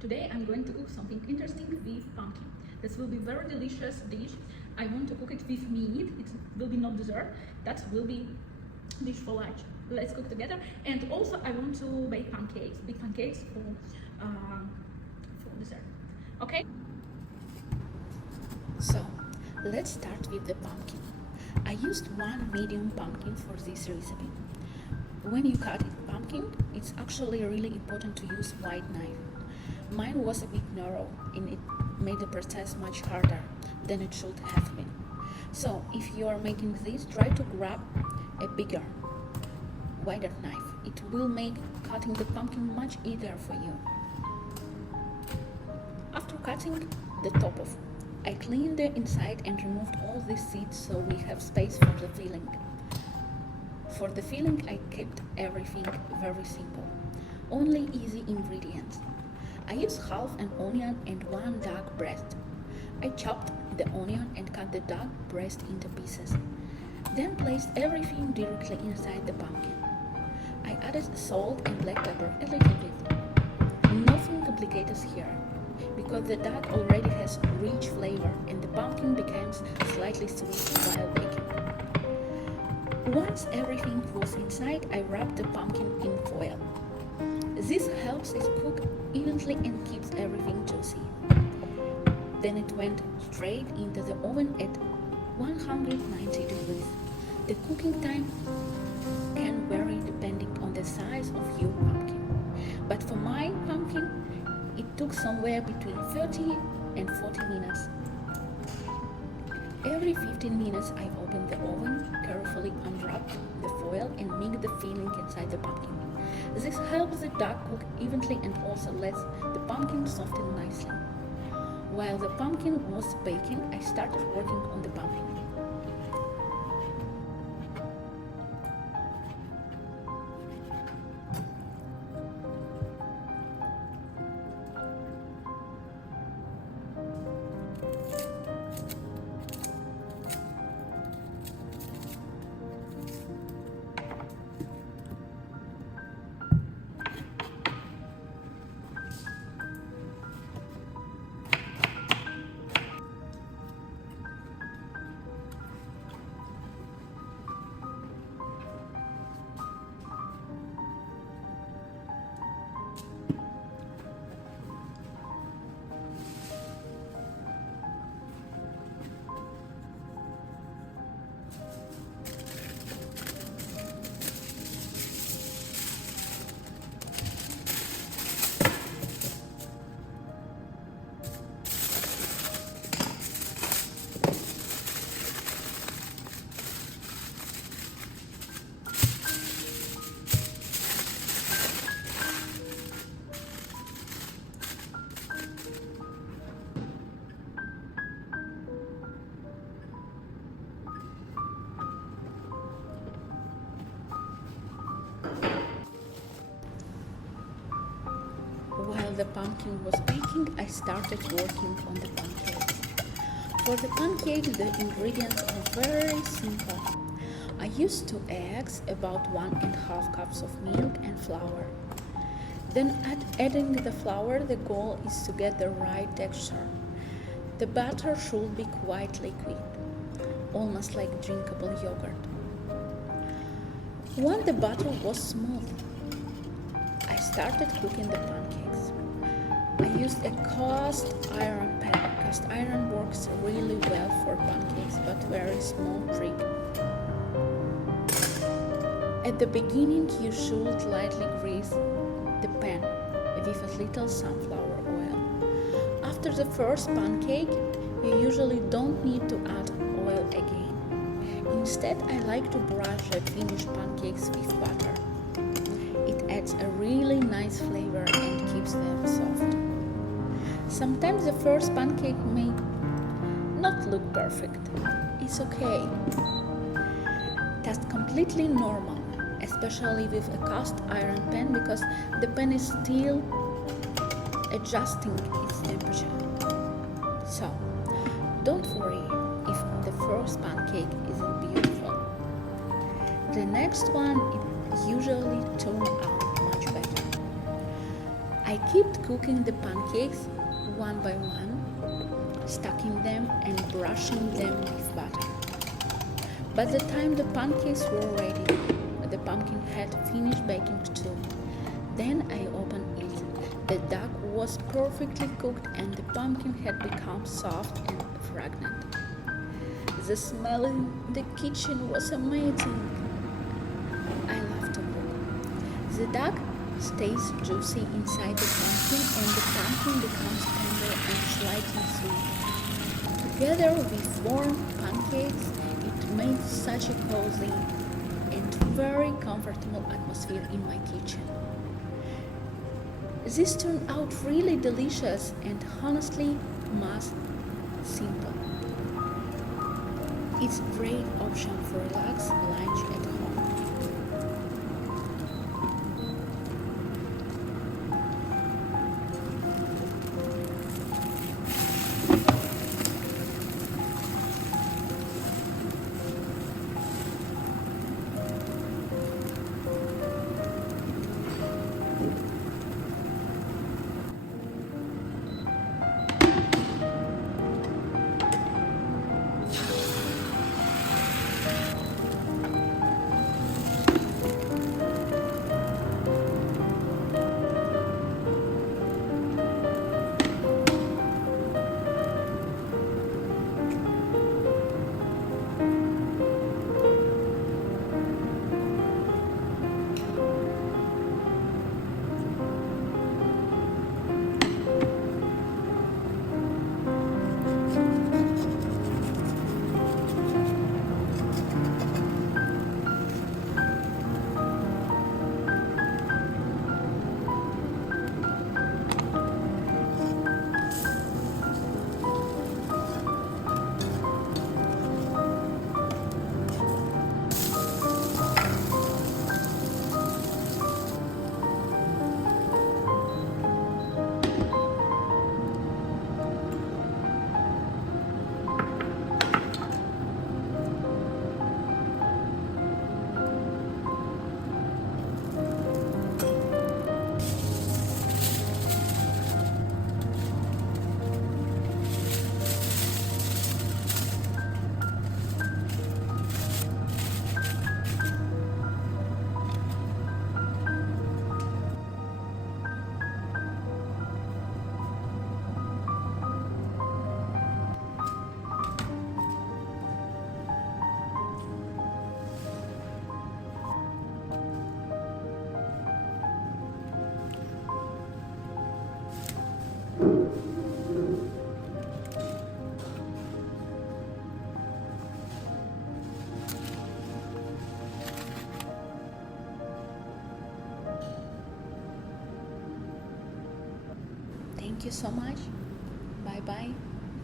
Today I'm going to cook something interesting with pumpkin. This will be very delicious dish. I want to cook it with meat. It will be not dessert. That will be dish for lunch. Let's cook together. And also I want to bake pancakes, big pancakes for dessert. Okay? So, let's start with the pumpkin. I used one medium pumpkin for this recipe. When you cut a pumpkin, it's actually really important to use wide knife. Mine was a bit narrow and it made the process much harder than it should have been. So, if you are making this, try to grab a bigger, wider knife. It will make cutting the pumpkin much easier for you. After cutting the top off, I cleaned the inside and removed all the seeds so we have space for the filling. For the filling, I kept everything very simple. Only easy ingredients. I used half an onion and one duck breast. I chopped the onion and cut the duck breast into pieces. Then placed everything directly inside the pumpkin. I added salt and black pepper a little bit. Nothing complicated here, because the duck already has rich flavor and the pumpkin becomes slightly sweet while baking. Once everything was inside, I wrapped the pumpkin in foil. This helps it cook evenly and keeps everything juicy. Then it went straight into the oven at 190 degrees. The cooking time can vary depending on the size of your pumpkin. But for my pumpkin, it took somewhere between 30 and 40 minutes. Every 15 minutes I opened the oven, carefully unwrapped the foil and mixed the filling inside the pumpkin. This helps the duck cook evenly and also lets the pumpkin soften nicely. While the pumpkin was baking, I started working on the pumpkin. While the pumpkin was baking, I started working on the pancakes. For the pancakes, the ingredients are very simple. I used 2 eggs, about 1.5 cups of milk and flour. Then adding the flour, the goal is to get the right texture. The batter should be quite liquid, almost like drinkable yogurt. When the batter was smooth, I started cooking the pancakes. I used a cast iron pan. Cast iron works really well for pancakes, but very small trick. At the beginning, you should lightly grease the pan with a little sunflower oil. After the first pancake, you usually don't need to add oil again. Instead, I like to brush the finished pancakes with butter. It adds a really nice flavor and keeps them soft. Sometimes the first pancake may not look perfect. It's okay. That's completely normal, especially with a cast iron pan because the pan is still adjusting its temperature. So, don't worry if the first pancake isn't beautiful. The next one usually turns out much better. I kept cooking the pancakes one by one, stacking them and brushing them with butter. By the time the pancakes were ready, the pumpkin had finished baking too. Then I opened it. The duck was perfectly cooked and the pumpkin had become soft and fragrant. The smell in the kitchen was amazing. I love to cook. The duck stays juicy inside the pumpkin and the pumpkin becomes tender and slightly sweet. Together with warm pancakes, it made such a cozy and very comfortable atmosphere in my kitchen. This turned out really delicious and honestly most simple. It's a great option for relaxed lunch at home. Thank you so much. Bye bye.